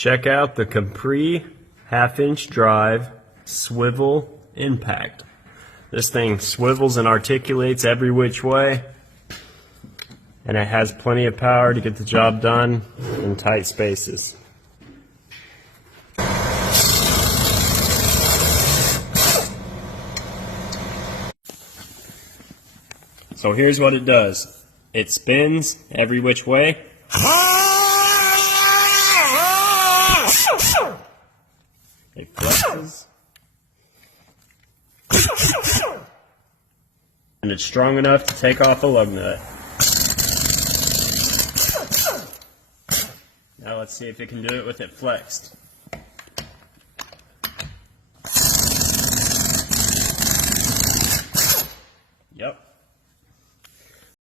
Check out the Capri half-inch drive swivel impact. This thing swivels and articulates every which way, and it has plenty of power to get the job done in tight spaces. So here's what it does. It spins every which way. It flexes. And it's strong enough to take off a lug nut. Now let's see if it can do it with it flexed.